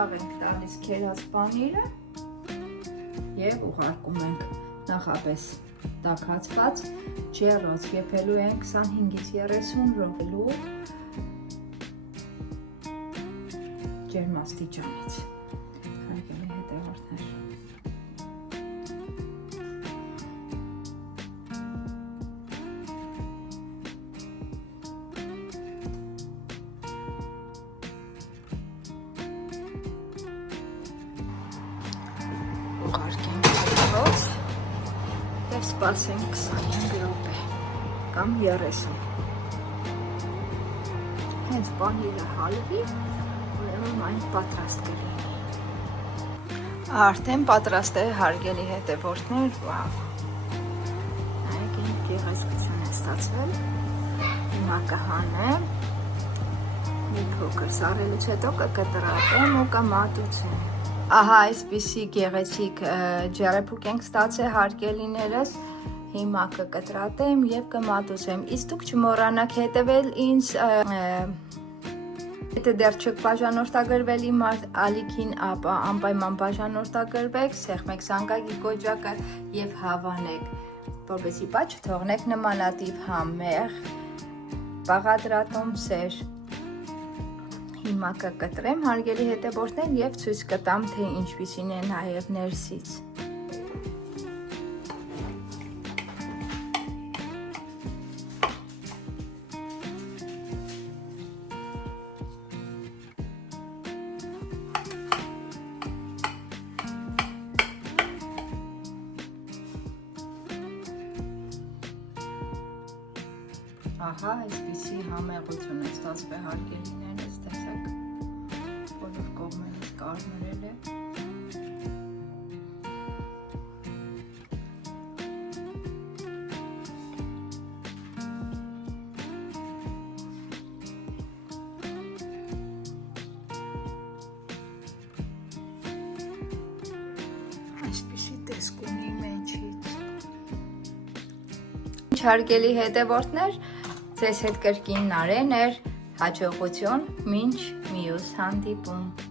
Սաղ ենք տալիս քերած պանիրը և ուղարկում ենք նախապես տաքացված, ջեռոց եփելու ենք 25-ից 30 րոպե ջերմաստիճանից։ Հարգելի հետևորդներ։ Ուղարկենք ջեռոց և սպասենք 25 րոպե կամ 30։ Հենց պանիրը հալվի, ուրեմն այն պատրաստ կլինի։ Արդեն պատրաստ է, հարգելի հետևորդներ, վավ։ Նայեք ինչ գեղեցկություն է ստացվել։ Հիմա կհանեմ, մի փոքր սառելուց հետո կկտրատեմ ու կմատուցեմ։ Ահա այսպիսի գեղեցիկ ջեռեփուկ ենք ստացել, հարգելիներս։ Հիմա կկտրատեմ և կմատուցեմ։ Իսկ դուք չմոռանաք հետևել ինձ, եթե դեռ չեք բաժանորդագրվել իմ ալիքին, ապա անպայման բաժանորդագրվեք, սեղմեք զանգակի կոճակը և հավանեք, որպեսզի բաց չթողնեք նմանատիպ համեղ բաղադրատոմ սեր։ Հիմա կկտրեմ, հարգելի հետևորդներ, և ցույց կտամ, թե ինչպիսին է նաև ներսից։ Ահա, այսպիսի համեղություն է ստացվել, հարգելիներս, տեսեք, բոլոր կողմերից կարմրել է։ Այսպիսի տեսք ունի մեջից։ Հարգելի հետևորդներ, ձեզ հետ կրկին Նարեն էր, հաջողություն, մինչ մյուս հանդիպում։